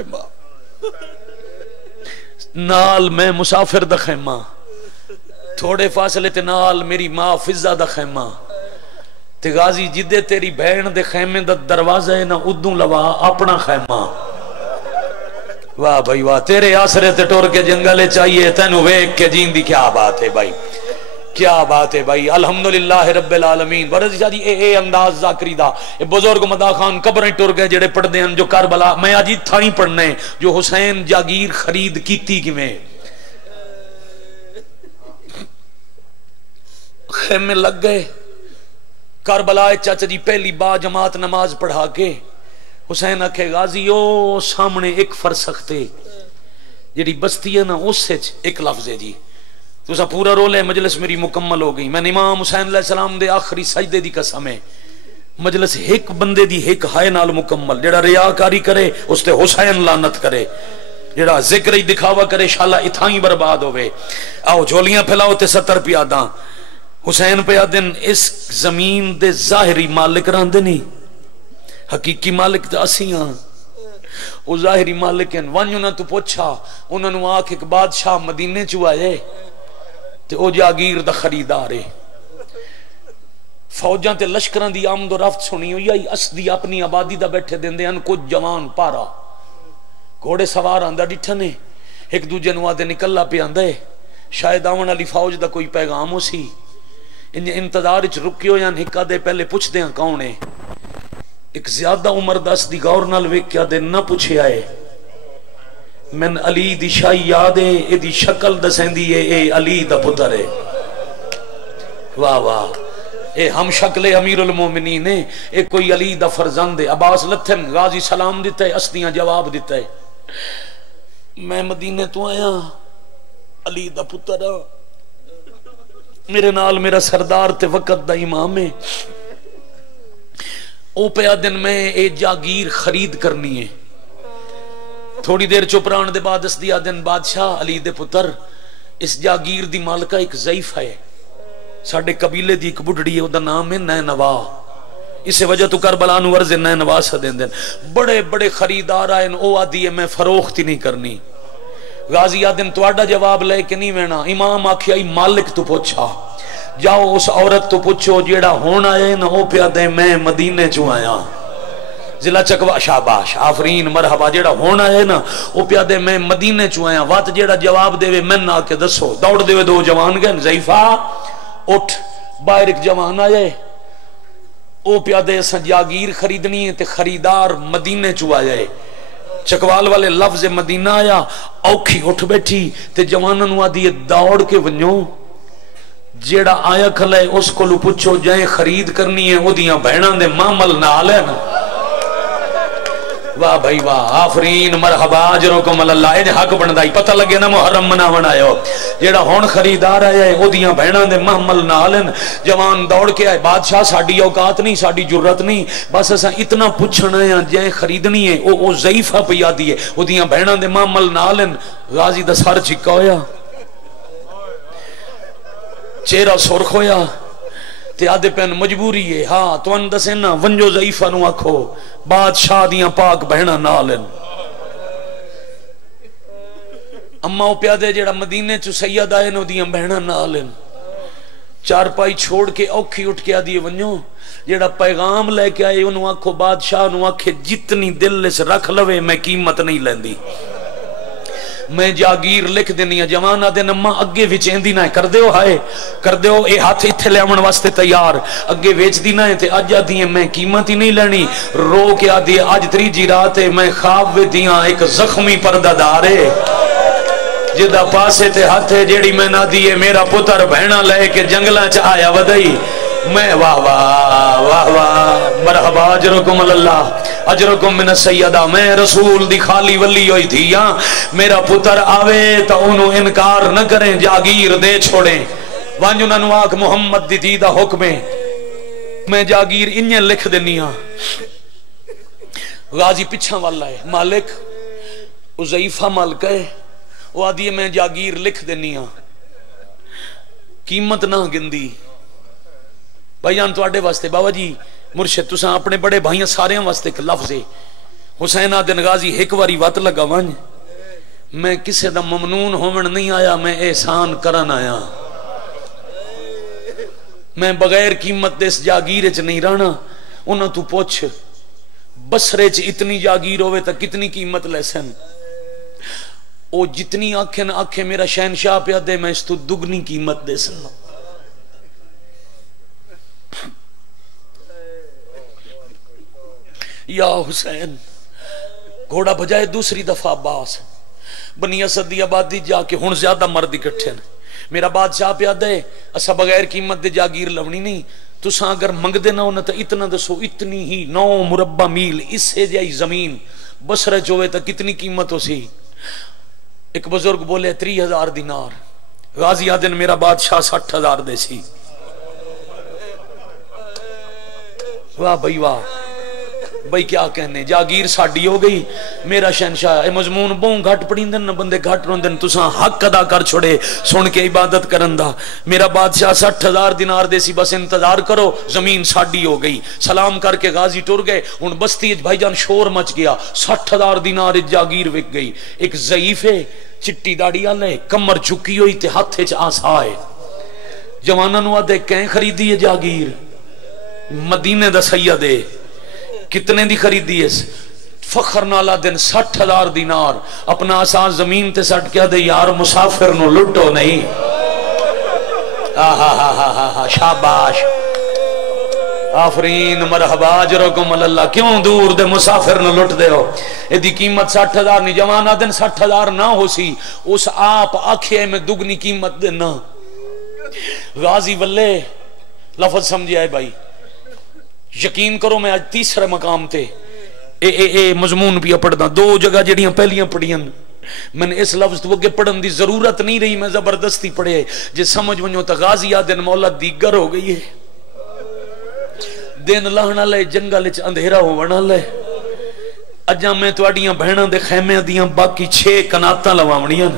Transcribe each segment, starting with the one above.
خیمہ نال میں مسافر دا خیمہ تھوڑے فاصلے تے نال میری ماں فضا دا خیمہ تے غازی جدے تیری بہن دے خیمے دا دروازہ ہے نا ادوں لوا اپنا خیمہ واہ بھائی واہ تیرے آسرے تے ٹور کے جنگلے چاہیے تینو ویک کے جین دی کیا بات ہے بھائی کیا بات ہے بھائی الحمدللہ رب العالمین ورزی شاہ جی اے انداز ذاکری دا اے بزرگ مدا خان قبریں ٹور گئے جڑے پڑھ دیں جو کربلا میں آجی تھائیں پڑھنے جو حسین جاگیر خرید کیتی کی میں خیمے لگ گئے کربلا چاچا جی پہلی با جماعت نماز پڑھا کے حسین آکھے غازی او سامنے ایک فرسخ تے جڑی بستی ہے نا اس سے ایک لفظ ہے جی تو سا پورا رول ہے مجلس میری مکمل ہو گئی میں امام حسین علیہ السلام دے آخری سجدے دی قسم ہے مجلس ایک بندے دی ایک ہائے نال مکمل جڑا ریاکاری کرے اس تے حسین لعنت کرے جڑا ذکر ہی دکھاوا کرے شالا اتھائیں برباد ہوئے آؤ جھولیاں پھیلاؤ تے 70 پیاداں حسین پہ آدن اس زمین دے ظاہری مالک راندے نہیں حقیقی مالک تا اسی ہاں وہ ظاہری مالک ہیں وانیو نا تو پوچھا انہوں نے آکھ ایک بادشاہ مدینے چوائے تے او جاگیر دا خریدارے فوجاں تے لشکران دی آمد و رفت سنی ہوئی آئی اسدی اپنی آبادی دا بیٹھے دیں دے ان کچھ جوان پارا گھوڑے سوار آندہ ڈٹھنے ایک دو جنوہ دے نکلا پہ آندے شاید آون علی فوج دا کوئی پیغام ہو سی انہیں انتظار اچھ رکیو یا ہکا دے پہلے پوچھ دیں کونے ایک زیادہ عمر دس دی غور نال ویک کیا دے نہ پوچھے آئے من علی دی شاہی یاد ہے اے دی شکل دسیں دی اے علی دا پتر ہے واہ واہ اے ہم شکل امیر المومنین ہے اے کوئی علی دا فرزند ہے عباس لتھن غازی سلام دیتا ہے اسدیاں جواب دیتا ہے میں مدینے تو آیا علی دا پتر میرے نال میرا سردار تے وقت دا امام ہے او پہ دن میں اے جاگیر خرید کرنی ہے تھوڑی دیر چپران دے بعد اس دیا دن بادشاہ علی دے پتر اس جاگیر دی مالکہ ایک ضعیف ہے ساڑھے قبیلے دی ایک بڑھڑی ہے وہ دا نام ہے نینوا اسے وجہ تو کربلا نورز نینوا سا دین دن بڑے بڑے خریدار آئے او آدھی ہے میں فروختی نہیں کرنی غازی آدن تو آڈا جواب لے کے نہیں وینا امام آکھیا مالک تو پوچھا جاؤ اس عورت تو پوچھو جیڑا ہونا ہے نا او پیا دے میں مدینے چو آیا ضلع چکوا شاباش آفرین مرحبا جیڑا ہونا ہے نا او پیا دے میں مدینے چو آیا وات جیڑا جواب دے وے میں نہ کے دسو دوڑ دے وے دو جوان گئے ضعیفہ اٹھ باہر ایک جوان آئے او پیا دے اسا جاگیر خریدنی ہے تے خریدار مدینے چو آئے چکوال والے لفظ مدینہ آیا اوکھی اٹھ بیٹھی تے جوانن وادی دوڑ کے ونجو جیڑا آیا کھلے اس کو لو پوچھو جائیں خرید کرنی ہے وہ دیاں بہنان دے معامل نال ہے نا واہ بھائی واہ آفرین مرحبا اجرکم اللہ اے حق بندائی پتہ لگے نا محرم مناون آئے ہو جیڑا ہون خریدار آیا ہے او دیاں بہنان دے محمل نالن جوان دوڑ کے آئے بادشاہ ساڑی اوقات نہیں ساڑی جرت نہیں بس ایسا اتنا پوچھنا ہے جائیں خریدنی ہے او ضعیفہ پیا دی ہے او دیاں بہنان دے محمل نالن غازی دا سر چکا ہویا چہرہ سرخ ہویا تے آدھے پین مجبوری ہے ہاں تو ان دسیں نا ونجو ضعیفہ نو آکھو بادشاہ دیاں پاک بہنہ نالن اما او پیادے جیڑا مدینے چو سید آئے نو دیاں بہنہ نالن چار پائی چھوڑ کے اوکھی اٹھ کے آدھیے ونجو جیڑا پیغام لے کے آئے انو آکھو بادشاہ نو آکھے جتنی دل اس رکھ لوے میں قیمت نہیں لیندی میں جاگیر لکھ دینی ہے جوانہ دے نمہ اگے وچین دینا ہے کر دیو ہائے کر دیو اے ہاتھ اتھے لے آمن واسطے تیار اگے ویچ دینا ہے تے آج جا دیئے میں قیمت ہی نہیں لینی رو کے آدھیے آج تری جی رات ہے میں خواب وے دیاں ایک زخمی پردہ دارے جدہ پاسے تے ہاتھے جیڑی میں نہ دیئے میرا پتر بہنہ لے کے جنگلہ چاہیا ودائی میں واہ واہ واہ واہ مرحبا اجرکم اللہ اجرکم من السیدہ میں رسول دی خالی ولی ہوئی تھی میرا پتر آوے تا انہوں انکار نہ کریں جاگیر دے چھوڑیں وانجو ننواک محمد دی دیدہ حکمیں میں جاگیر انہیں لکھ دنیا غازی پچھا والا ہے مالک وہ ضعیفہ مالک ہے وہ آدھی میں جاگیر لکھ دنیا قیمت نہ گندی بھائیان تو آڈے واسطے بابا جی مرشد تساں اپنے بڑے بھائیاں سارے واسطے ایک لفظ ہے حسین آدن غازی ایک واری وط لگا ون میں کسے دا ممنون ہومن نہیں آیا میں احسان کرن آیا میں بغیر قیمت دے اس جاگیر چ نہیں رہنا انہاں تو پوچھ بسرے چ اتنی جاگیر ہوئے تا کتنی قیمت لے سن او جتنی آنکھیں آنکھیں میرا شہنشاہ پہ دے میں اس تو دگنی قیمت دے سن یا حسین گھوڑا بجائے دوسری دفعہ عباس بنی اسد دی آبادی جا کے ہن زیادہ مرد اکٹھے میرا بادشاہ پہ دے اسا بغیر قیمت دے جاگیر لونی نہیں تساں اگر منگ دے نہ ہونا تو اتنا دسو اتنی ہی 9 مربع میل اس سے جائی زمین بسرے چوے تو کتنی قیمت ہو سی ایک بزرگ بولے 30,000 دینار غازی آدن میرا بادشاہ 60,000 دے سی واہ بھائی واہ بھائی کیا کہنے جاگیر ساڑی ہو گئی میرا شہنشاہ اے مضمون بہن گھٹ پڑین دن بندے گھٹ رون دن تساں حق ادا کر چھوڑے سن کے عبادت کرن دا میرا بادشاہ 60,000 دینار دے سی بس انتظار کرو زمین ساڑی ہو گئی سلام کر کے غازی ٹر گئے ان بستی بھائی جان شور مچ گیا 60,000 دینار جاگیر وک گئی ایک ضعیف ہے چٹی داڑی آلے کمر چکی ہوئی تے ہاتھے چ آسائے جوانہ نو آدھے کہیں خریدی ہے جاگیر مدینے دا سیدے کتنے دی خریدی ہے فخر نالا دن 60,000 دینار اپنا آسان زمین تے سٹ کیا دے یار مسافر نو لٹو نہیں شاباش آفرین مرحبا جرکم اللہ کیوں دور دے مسافر نو لٹ دے ہو ایدی قیمت 60,000 نہیں جوانہ دن 60,000 نہ ہو سی اس آپ آنکھیں میں دگنی قیمت دینا غازی واللے لفظ سمجھے آئے بھائی یقین کرو میں آج تیسرے مقام تے مضمون بھی پڑھنا 2 جگہ جڑیاں پہلیاں پڑھیاں میں نے اس لفظ تو اگے پڑھن دی ضرورت نہیں رہی میں زبردستی پڑھے جے سمجھ ونجو تا غازی آدن مولا دیگر ہو گئی ہے دن لاہنا لے جنگل وچ اندھیرا ہونا لے اجاں میں تواڈیاں بہناں دے خیمے دیاں باقی 6 کناتاں لواونیاں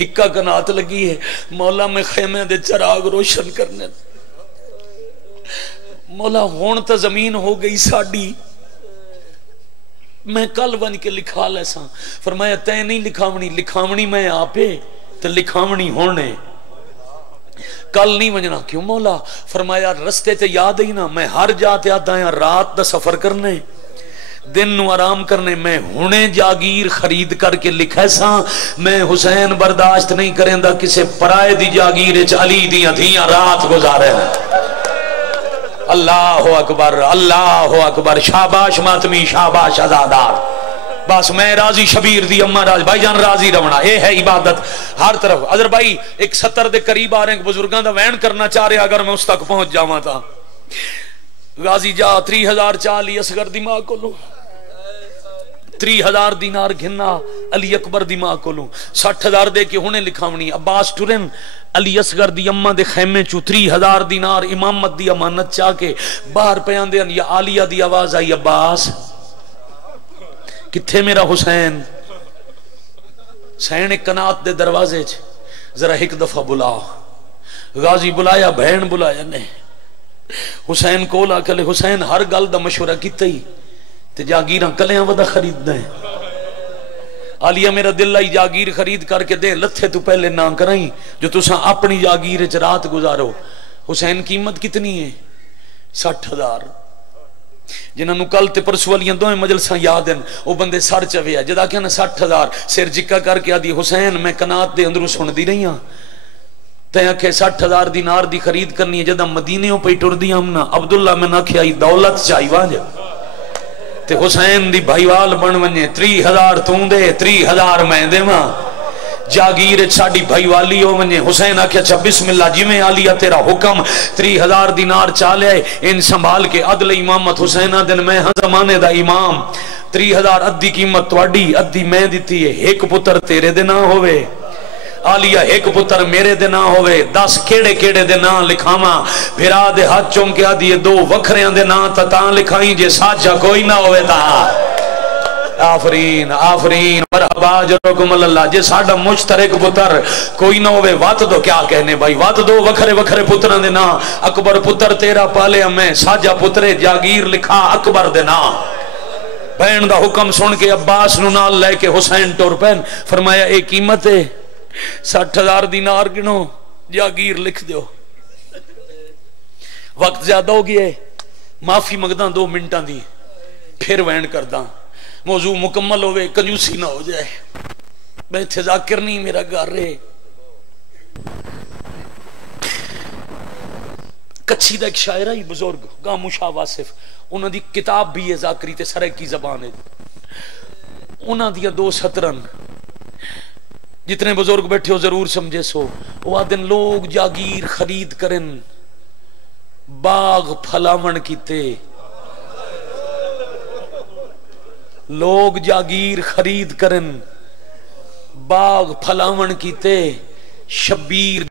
ہکا کنات لگی ہے مولا میں خیمے دے چراغ روشن کرنے مولا ہون تا زمین ہو گئی ساڑی میں کل ون کے لکھا لے سا فرمایا تے نہیں لکھاونی میں آپے تے لکھاونی ہونے کل نہیں ونجنا کیوں مولا فرمایا رستے تے یاد ہی نا میں ہر جاتے آتا ہیں رات دا سفر کرنے دن نو آرام کرنے میں ہونے جاگیر خرید کر کے لکھے سا میں حسین برداشت نہیں کریں دا کسے پرائے دی جاگیر علی دی ادھیاں رات گزارے ہیں اللہ اکبر شاباش ماتمی شاباش ازادار بس میں راضی شبیر دی اممہ راضی بھائی جان راضی رونا اے ہے عبادت ہر طرف ادھر بھائی ایک 70 دے قریب آ رہے ہیں بزرگاں دا وین کرنا چاہ رہے اگر میں اس تک پہنچ جاواں تھا غازی جا 30,000 چالی اصغر دی ماں کو لوں 30,000 دینار گھننا علی اکبر دی ماں کو لوں 60,000 دے کے ہونے لکھاونی عباس ٹرن علی اصغر دی اممہ دے خیمے چو 30,000 دینار امامت دی امانت چاہ کے باہر پیان دے یا عالیہ دی آواز آئی عباس کتھے میرا حسین سین ایک کنات دے دروازے ذرا ایک دفعہ بلاؤ غازی بلایا بہن بلایا نے حسین کولا کلے حسین ہر گل دا مشورہ کیتا ہی تے جاگیراں کلیاں ودا خرید دیں عالیہ میرا دل لائی جاگیر خرید کر کے دے لتھے تو پہلے نہ کرائیں جو تساں اپنی جاگیر وچ رات گزارو حسین قیمت کتنی ہے 60,000 جنہاں نو کل تے پرسوں والیاں دوئیں مجلساں یاد ہیں او بندے سر چویا جدا کہنا 60,000 سر جکا کر کے آدھی حسین میں کنات دے اندروں سن دی رہی ہاں تے آکھے 60,000 دینار دی خرید کرنی ہے جدا مدینیوں پہ ٹر دی ہم نا عبداللہ میں نہ کھائی دولت چاہی وانجا تے حسین دی بھائیوال بن ونجے 30,000 توں دے 30,000 میں دے ماں جاگیر چھاڑی بھائیوالی ہو ونجے حسین آکھیا اچھا بسم اللہ جی میں عالیہ تیرا حکم 30,000 دینار چالے ان سنبھال کے عدل امامت حسینہ دن میں ہاں زمانے دا امام 30,000 ادھی قیمت توڑی ادھی میں دیتی ہے ایک پتر تیرے دے نہ ہوئے عالیہ ایک پتر میرے دے نہ ہوئے 10 کیڑے کیڑے دے نہ لکھاما بھرا دے ہاتھ چونکیا دیئے 2 وکھریاں دے نہ تاں لکھائیں جے ساچا کوئی نہ ہوئے تا آفرین آفرین مرحبا جرکم اللہ جے ساڑا مشترک پتر کوئی نہ ہوئے وات دو کیا کہنے بھائی وات دو وکھرے وکھرے پتران دے نا اکبر پتر تیرا پالے ہمیں ساجا پترے جاگیر لکھا اکبر دے نا بہن دا حکم سن کے عباس نو نال لے کے حسین ٹور پین، فرمایا اے قیمت ہے 60,000 دینار گنو، جاگیر لکھ دیو۔ وقت زیادہ ہو گیا ہے، معافی مگداں 2 منٹاں دی، پھر وین کرداں، موضوع مکمل ہوئے، کنجوسی نہ ہو جائے۔ میں تھے ذاکر نہیں، میرا گھر رہے۔ کچھی دا ایک شاعرہ ہی بزرگ گامو شاہ واصف، انہوں دی کتاب بھی ہے ذاکری تے سرک کی زبان ہے، انہوں دیا 2 سطرن جتنے بزرگ بیٹھے ہو ضرور سمجھے سو۔ وہ آدن لوگ جاگیر خرید کرن، باغ پھلاون کیتے، لوگ جاگیر خرید کرن، باغ پھلاون کیتے، شبیر